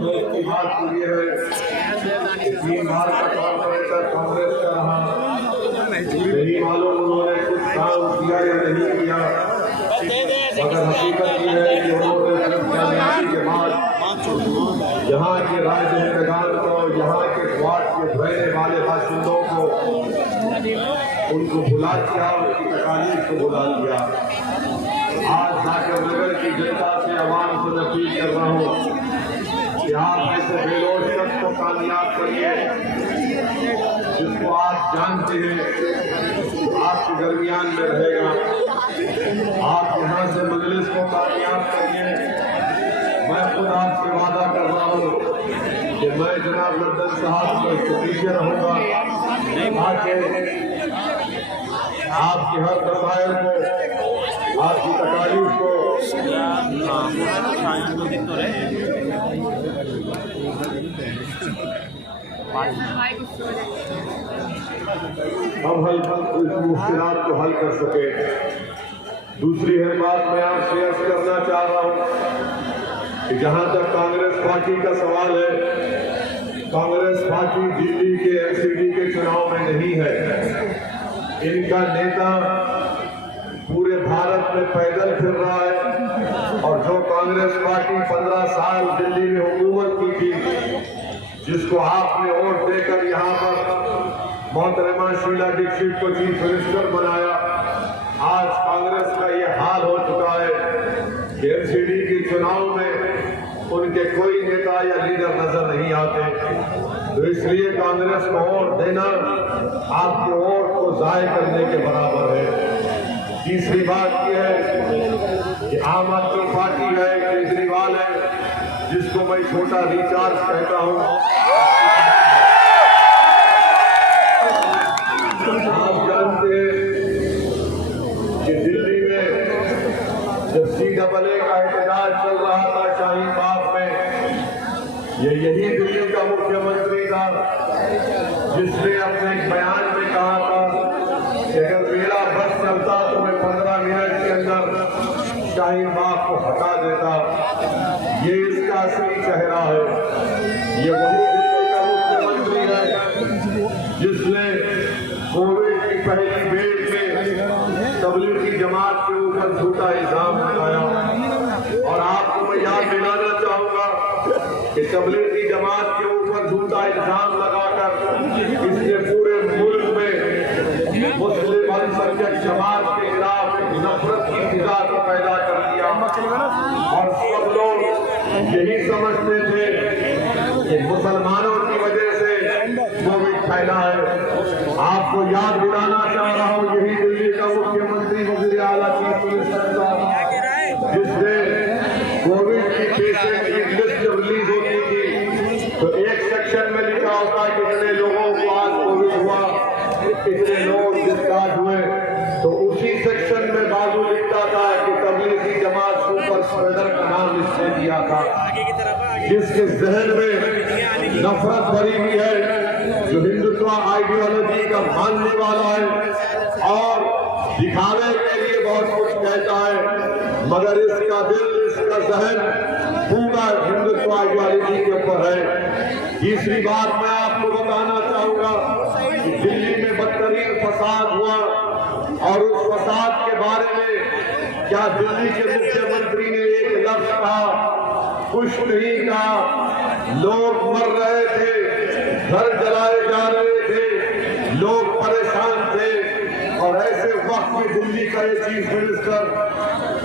अफसोस की बात तो ये है 3 बार का कॉर्पोरेटर कांग्रेस का रहा, नहीं मालूम उन्होंने कुछ काम किया या नहीं किया, मगर हकीकत ये है कि उन्होंने कामयाबी के बाद यहाँ के राजनीतिज्ञान को, यहाँ के वार्ड के रहने वाले बाशिंदों को उनको भुला दिया, उनकी तकालीफ को भुला दिया। आज जाकर नगर की जनता से आवाम से अपील कर रहा हूँ कि आप ऐसे बेलोज शख्स को कामयाब करिए जिसको आप जानते हैं आपके दरमियान में रहेगा। आप यहाँ से मजलिस को कामयाब करिए। मैं खुद आपसे वादा कर रहा हूँ कि मैं जनाब लद्दन साहब के पीछे रहूँगा ताकि आपके हर मसाइल को, आपकी तकालीफ को हम इस मुश्किलात को हल कर सके। दूसरी है बात मैं आपसे अर्ज करना चाह रहा हूँ कि जहाँ तक कांग्रेस पार्टी का सवाल है, कांग्रेस पार्टी दिल्ली के एमसीडी के चुनाव में नहीं है। इनका नेता पूरे भारत में पैदल फिर रहा है और जो कांग्रेस पार्टी 15 साल दिल्ली में हुकूमत की थी, जिसको आपने वोट देकर यहाँ पर मोहतरमा शीला दीक्षित को चीफ मिनिस्टर बनाया, आज कांग्रेस का ये हाल हो चुका है कि एमसीडी के चुनाव में उनके कोई नेता या लीडर नजर नहीं आते। तो इसलिए कांग्रेस को वोट देना आपके वोट को जाय करने के बराबर है। तीसरी बात यह है कि आम आदमी पार्टी है, केजरीवाल है, जिसको मैं छोटा रिचार्ज कहता हूँ। आप जानते हैं कि दिल्ली में जब CAA का एहतजाज चल रहा था शाहीन बाग में, यही दिल्ली का मुख्यमंत्री था जिसने अपने एक बयान में कहा था कि अगर मेरा बस चलता तो मैं 15 मिनट के अंदर शाहीन बाग को हटा देता। ये इसका असली चेहरा है। ये वही दिल्ली का मुख्यमंत्री है जिसने कोविड की पहली वेव में तबलीगी जमात के ऊपर झूठा इल्जाम लगाया। और आपको मैं याद दिलाना चाहूंगा कि तबलीगी जमात के ऊपर झूठा इल्जाम लगाकर इसने पूरे मुल्क में मुस्लिम अल्पसंख्यक जमात के खिलाफ नफरत की फिजा को पैदा कर दिया। और सब लोग यही समझते थे कि मुसलमानों की वजह से कोविड फैला है। आपको याद दिलाना चाह रहा हूँ, यही दिल्ली का मुख्यमंत्री वज़ीर आला चीफ मिनिस्टर साहब जिसने कोविड की पेशेंट की लिस्ट जब रिलीज होती थी तो एक सेक्शन में लिखा होता है कितने लोगों को आज कोविड हुआ, कितने लोग डिस्चार्ज हुए, तो उसी सेक्शन में बाजू लिखता था कि तबलीगी जमात सुपर स्प्रेडर का नाम इसने दिया था। जिसके जहन में नफरत भरी हुई है, जो हिंदुत्व आइडियोलॉजी का मानने वाला है और दिखावे के लिए बहुत कुछ कहता है, मगर इसका दिल, इसका जहन पूरा हिंदुत्व आइडियोलॉजी के ऊपर है। तीसरी बात मैं आपको बताना चाहूंगा कि दिल्ली में बदतरीन फसाद हुआ और उस फसाद के बारे में क्या दिल्ली के मुख्यमंत्री ने एक लफ्ज कहा? कुछ नहीं कहा। लोग मर रहे थे, घर जलाए जा रहे थे, लोग परेशान थे और ऐसे वक्त में दिल्ली का चीफ मिनिस्टर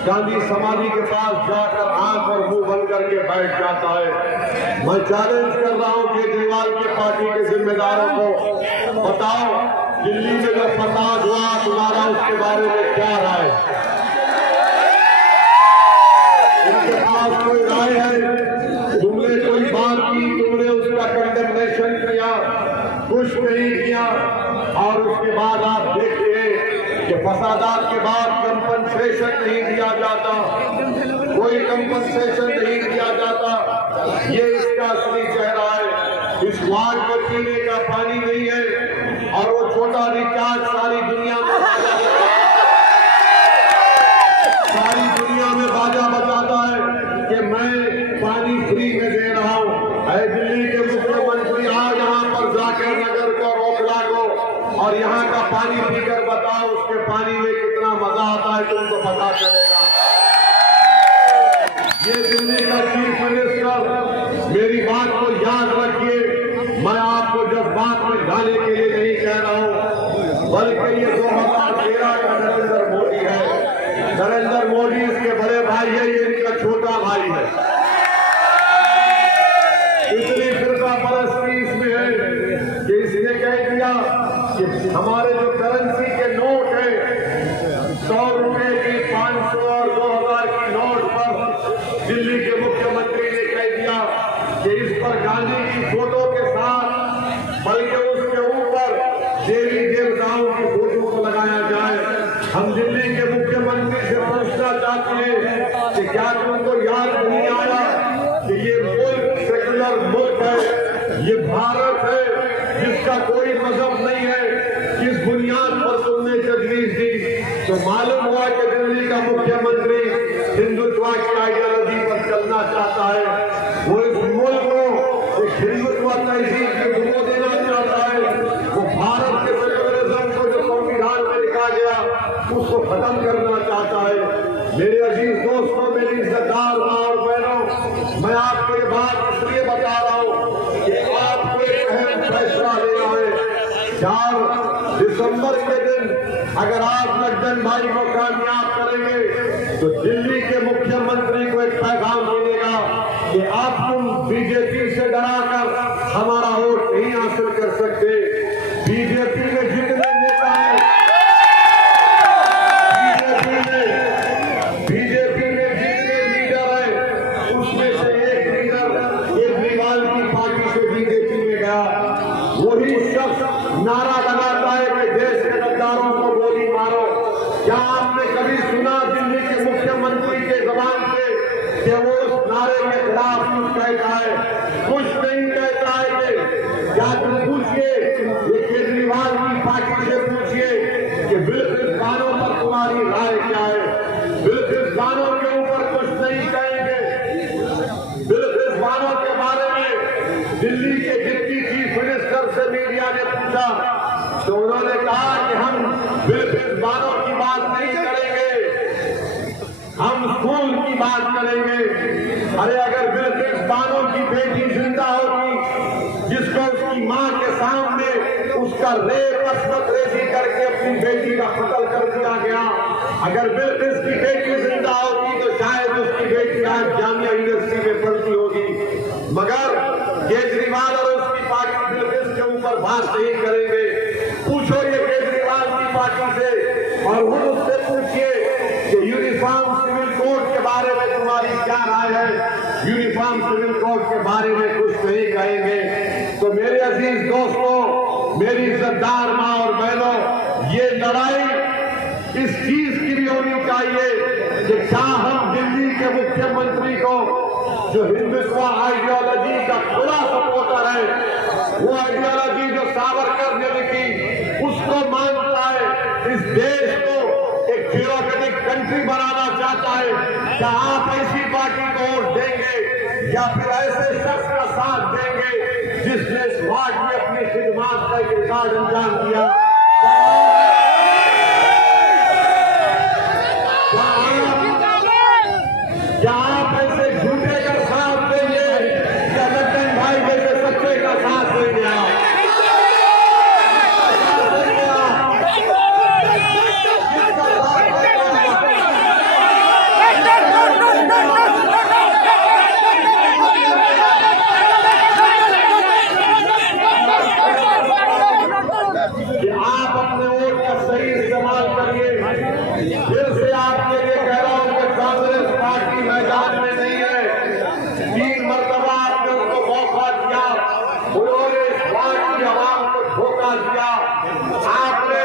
गांधी समाधि के पास जाकर आंख और मुंह बंद करके बैठ जाता है। मैं चैलेंज कर रहा हूं केजरीवाल के पार्टी के जिम्मेदारों को, बताओ दिल्ली में जो फसाद हुआ तुम्हारा उसके बारे में क्या राय? उनके पास कोई राय है? तुमने कोई बात की, तुमने उसका कंडेमनेशन किया? कुछ नहीं किया। और उसके बाद आप देखते हैं कि फसादात के बाद कंपनसेशन नहीं दिया जाता, कोई कंपनसेशन नहीं दिया जाता। ये इसका असली चेहरा है। इस वार्ड में पीने का पानी नहीं है और वो छोटा रिचार्ज सारी दुनिया में बाजा बजाता है कि मैं पानी फ्री में दे रहा हूं। ये दिल्ली का चीफ मिनिस्टर, मेरी बात को याद रखिए, मैं आपको जज्बात में डालने के लिए नहीं कह रहा हूं, बल्कि ये 2013 का नरेंद्र मोदी है। नरेंद्र मोदी इसके बड़े भाई है, ये इनका छोटा भाई है। इतनी फिरका परस्ती इसमें है कि इसने कह दिया कि हमारे जो करेंसी के नोट है, 100 रुपए की, 500 और 2000 की नोट पर दिल्ली के मुख्यमंत्री ने कह दिया कि इस पर गांधी की फोटो के साथ, बल्कि उसके ऊपर देवी देवताओं की फोटो को लगाया जाए। हम दिल्ली के मुख्यमंत्री से पूछना चाहते हैं कि क्या तुमको याद नहीं आया कि ये मुल्क सेकुलर मुल्क है, ये भारत है जिसका कोई मजहब नहीं है। किस बुनियाद पर तुमने तजवीज दी? तो मालूम हुआ कि दिल्ली का मुख्यमंत्री हिंदुत्व की आइडियोलॉजी पर चलना चाहता है। वो इस मुल्क को एक हिंदुत्व तहजीब के गुरु देना चाहता है। वो भारत के सेकुलरिज्म को जो संविधान में लिखा गया उसको खत्म करना चाहता है। मेरे अजीज दोस्तों, मेरी इज्जतदार माँ और बहनों, मैं आपको ये बात इसलिए बता रहा हूँ कि आपको एक अहम फैसला लेना है। 4 दिसंबर के दिन अगर आप लड्डन भाई को कामयाब करेंगे तो दिल्ली के मुख्यमंत्री को एक पैगाम मिलेगा कि आप तुम बीजेपी से डराकर हमारा वोट नहीं हासिल कर सकते। बीजेपी में जितने नेता हैं, बीजेपी में जितने लीडर हैं, उसमें से एक लीडर केजरीवाल की पार्टी से बीजेपी में गया। वही शख्स नारा लगाता है कि देश के गद्दारों को गोली मारो। क्या आपने कभी सुना दिल्ली के मुख्यमंत्री के जबान से कि वो उस नारे के खिलाफ कुछ कहता है? कुछ नहीं कहता है। क्या तुम पूछिए, ये केजरीवाल की पार्टी से पूछिए कि बिल्कुल गानों पर तुम्हारी राय क्या है? बिल्कुल गानों के ऊपर कुछ नहीं कहेंगे। बिल्कुल गानों के बारे में दिल्ली के डिप्टी चीफ मिनिस्टर से मीडिया ने पूछा तो उन्होंने कहा कि हम बिल्कुल गानों की बात नहीं करेंगे, हम स्कूल की बात करेंगे। अरे अगर बिल्कुल बानों की बेटी जिंदा होती, जिसको उसकी मां के सामने उसका रेप अस्मत रेजी करके अपनी बेटी का कत्ल कर दिया गया, अगर बिल्कुल की बेटी जिंदा होती तो शायद उसकी बेटी आज जामिया यूनिवर्सिटी में पढ़ती होगी। मगर केजरीवाल और उसकी पार्टी बिल्कुल के ऊपर बात नहीं करेंगे। पूछो ये केजरीवाल की पार्टी से और खुद उससे पूछिए कि यूनिफॉर्म सिविल कोड के बारे में तुम्हारी क्या राय है। यूनिफॉर्म सिविल कोड के बारे में कुछ नहीं कहेंगे। तो मेरे अजीज दोस्तों, मेरी इज्जतदार माँ और बहनों, ये लड़ाई इस चीज की भी होनी चाहिए कि क्या हम दिल्ली के मुख्यमंत्री को, जो हिंदुत्व आइडियोलॉजी का खुला सपोर्टर है, वो आइडियोलॉजी जो सावरकर ने लिखी उसको मानता है, इस देश को एक ब्यूरोक्रेटिक कंट्री बनाना चाहता है, क्या आप ऐसी पार्टी को वोट देंगे या फिर ऐसे शख्स का साथ देंगे जिसने इस वार्ड में अपनी खिदमत का एक रिकॉर्ड अंजाम दिया? क्या आप ऐसे झूठे का साथ देंगे या लड्डन भाई जैसे सच्चे का साथ देंगे? आप अपने वोट का सही इस्तेमाल करिए। फिर से आपके लिए कह रहा हूं कि कांग्रेस पार्टी मैदान में नहीं है। 3 मरतबा आपने उनको मौका दिया, उन्होंने इस वार्ड की आवाम को धोखा दिया। आपने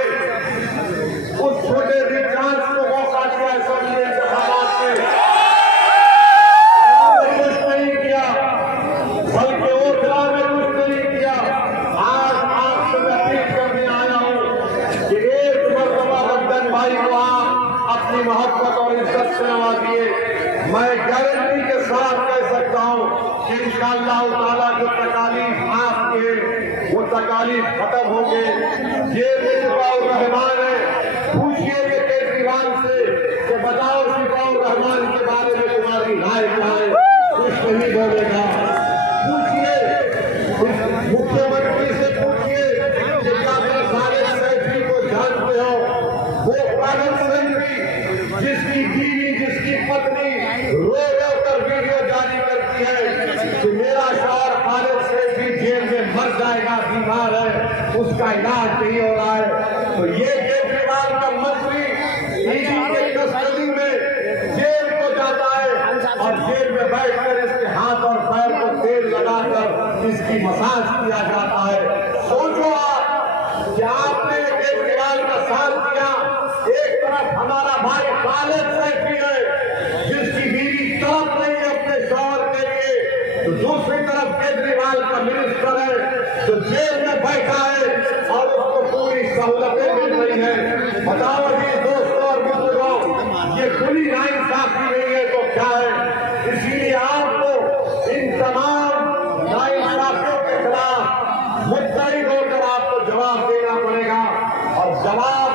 उस छोटे विकास को मौका दिया असेंबली इंतखाबात में, कुछ नहीं किया, बल्कि ओखला में कुछ नहीं किया। आज आपसे मैं अपील करने आया हूं कि एक मरतबा लड्डन भाई को आप अपनी मोहब्बत और इज्जत से नवाजिए। मैं गारंटी के साथ कह सकता हूं कि इंशाअल्लाह ताला जो तकालीफ आपके, वो तकालीफ खत्म होंगे। ये शिफाउर रहमान है, पूछिए ये केजरीवाल से कि बताओ शिफाउर रहमान के बारे में तुम्हारी राय क्या है? उसका इलाज नहीं हो रहा है। तो ये केजरीवाल का मंत्री ईडी के कस्टडी में जेल को जाता है और जेल में बैठकर इसके हाथ और पैर को तेल लगाकर इसकी मसाज किया जाता है। सोचो आप कि आपने केजरीवाल का साथ दिया, एक तरफ हमारा भाई खालिद सैफी है जिसकी बीवी तड़प रही है अपने शौहर के लिए, तो दूसरी तरफ केजरीवाल का मिनिस्टर है जो जेल में बैठा है और उसको पूरी सहूलतें मिल रही है। बताओ जी दोस्तों और मित्रों, ये खुली नाइंसाफी नहीं है तो क्या है? इसीलिए आपको इन तमाम नाइंसाफियों के खिलाफ मुद्दई होकर आपको जवाब देना पड़ेगा। और जवाब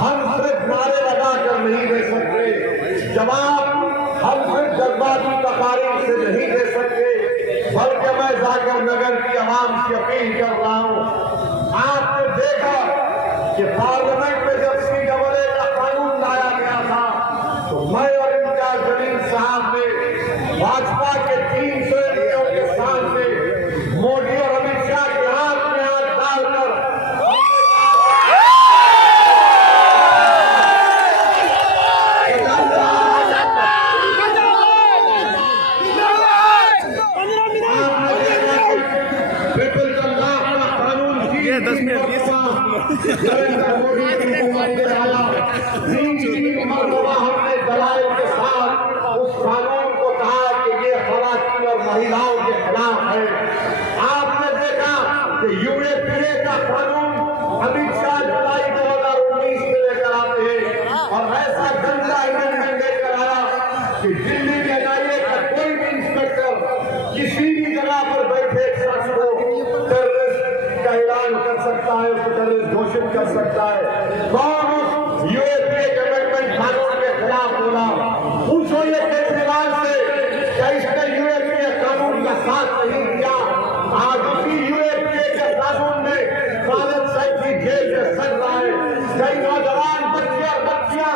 हम सिर्फ नारे लगाकर नहीं दे सकते, जवाब हम सिर्फ जज्बाती तकारीर से नहीं दे सकते, बल्कि मैं जाकर नगर की आवाम से अपील कर रहा हूं। आपने देखा कि पार्लियामेंट में जब CAA का कानून लाया गया था तो मैं और इम्तियाज जलील साहब ने भाजपा के 300 एमपीओ के सामने मोदी और अमित शाह के हाथ में हाथ डालकर नरेंद्र मोदी की हुकूमत में आया। तीन मरतबा हमने दलाइल के साथ उस कानून को कहा कि ये खवातीन और महिलाओं के खिलाफ है। आपने देखा कि UAPA का कानून अमित शाह जुलाई 2019 में लेकर आते हैं और ऐसा गंदा अमेंडमेंट लेकर आया कि दिल्ली में NIA का कोई भी इंस्पेक्टर किसी भी जगह पर बैठे शख्स को टेररिस्ट का ऐलान कर सकता है, उसको टेररिस्ट घोषित कर सकता है। कौन उस UAPA के अमेंडमेंट कानून के खिलाफ बोला? पूछो ये केजरीवाल से क्या इसने UAPA कानून का साथ नहीं दिया? आज उसी UAPA के कानून में खालिद सैफी जेल में सड़ रहा है, कई नौजवान बच्चे और बच्चियां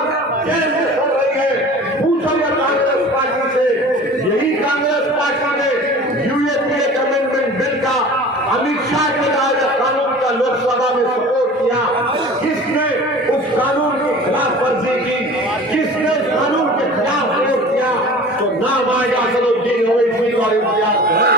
जेल में सड़ रही है। पूछो ये कांग्रेस पार्टी से, यही कांग्रेस पार्टी ने UAPA के अमेंडमेंट बिल का अमित शाह के लाए कानून का लोकसभा में सपोर्ट किया। किसने उस कानून की खिलाफ वर्जी की? किसने उस कानून के खिलाफ विरोध किया? तो नाम आएगा असदुद्दीन ओवैसी और इम्तियाज बोलने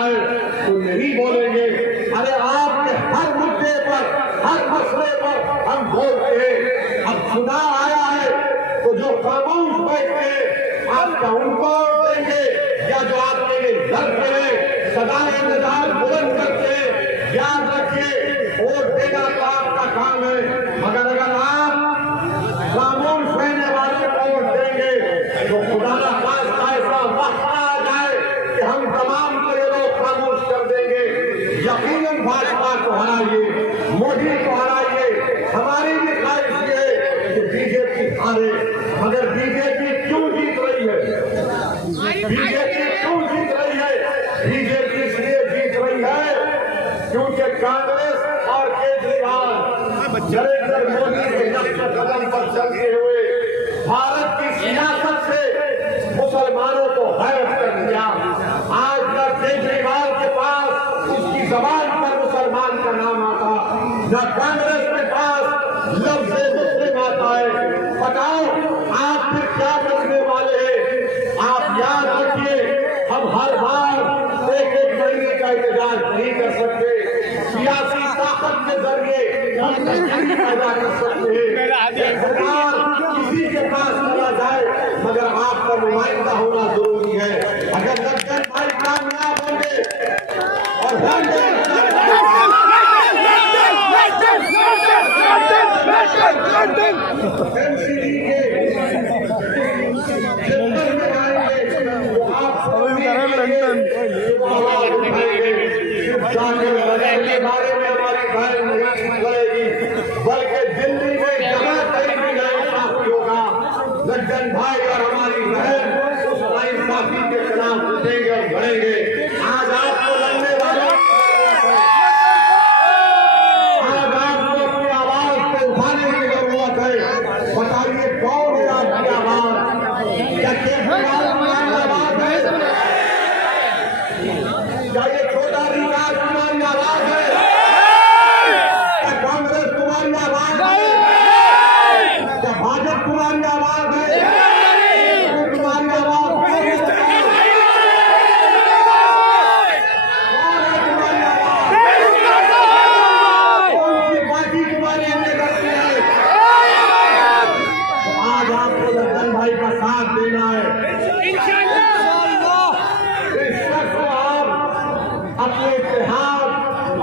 वाले नहीं बोलेंगे। अरे आपके हर मुद्दे पर, हर मसले पर हम बोलते हैं। अब चुनाव आया है तो जो खामोश बैठते हैं आप क्या उनको देंगे या जो आपके लिए लड़ते हैं सदाएं निदान बुलंद करते हैं? याद रखिए वोट देना तो आपका काम है, मगर अगर आप खामोश रहने वाले को वोट देंगे तो खुदा ना खास्ता ऐसा वक्त आ जाए कि हम तमाम को ये लोग खामोश कर देंगे। यकीनन भाजपा को हराइए, मोदी को हराइए। हमारी भी ख्वाहिश ये है कि बीजेपी हारे, मगर बीजेपी क्यों जीत रही है? बीजेपी क्यों जीत रही है? बीजेपी इसलिए जीत रही है क्योंकि कांग्रेस और केजरीवाल नरेंद्र मोदी के नक्शे कदम पर चलते हुए भारत की सियासत से मुसलमानों को हैरत कर दिया। आज न केजरीवाल के पास उसकी जबान पर मुसलमान का नाम आता, न कांग्रेस के पास लफ्ज़ मुस्लिम आता है। बताओ आप फिर क्या करने वाले हैं? आप याद रखिए हम हर बार एक महीने का इंतजार नहीं कर सकते। सियासी ताकत के जरिए हम तब्दीली पैदा कर सकते हैं। सरकार किसी के पास चला जाए मगर आपका नुमाइंदा होना जरूरी है। अगर लज्जत भाई कामयाब होंगे और MCD के के बारे में हमारी बहन नहीं लड़ेगी, बल्कि दिल्ली में जगह कहीं भी नहीं साफ होगा।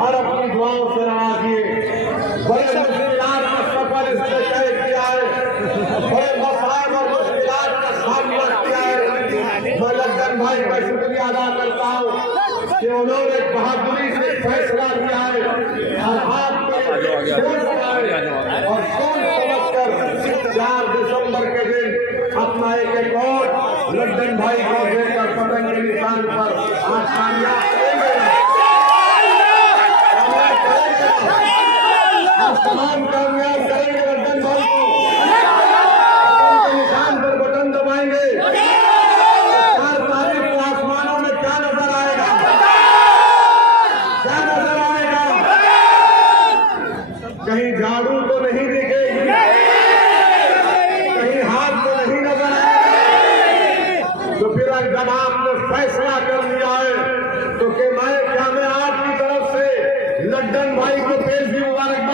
और अपनी दुआओं से नवाजिए। बड़े मुश्किलात का सफर इसने तय किया है, बड़े मसाइब और मुश्किलात का सामना किया है। मैं लद्दन भाई का शुक्रिया अदा करता हूँ कि उन्होंने बहादुरी से फैसला किया है और आपको और सोच समझकर 4 दिसंबर के दिन अपना एक और लद्दन भाई को देकर पतंग के निशान पर आज कामयाब करेंगे। तमाम कामयाब करेंगे लद्दन भाई को, पतंग के निशान पर बटन दबाएंगे। 4 तारीख को आसमानों में क्या नजर आएगा, क्या नजर आएगा? कहीं झाड़ू तो नहीं दिखेगी, कहीं हाथ तो नहीं नजर आएगा। तो फिर जब आपने फैसला कर लिया है तो कि मैं आपकी तरफ से लद्दन भाई को पेश भी मुबारक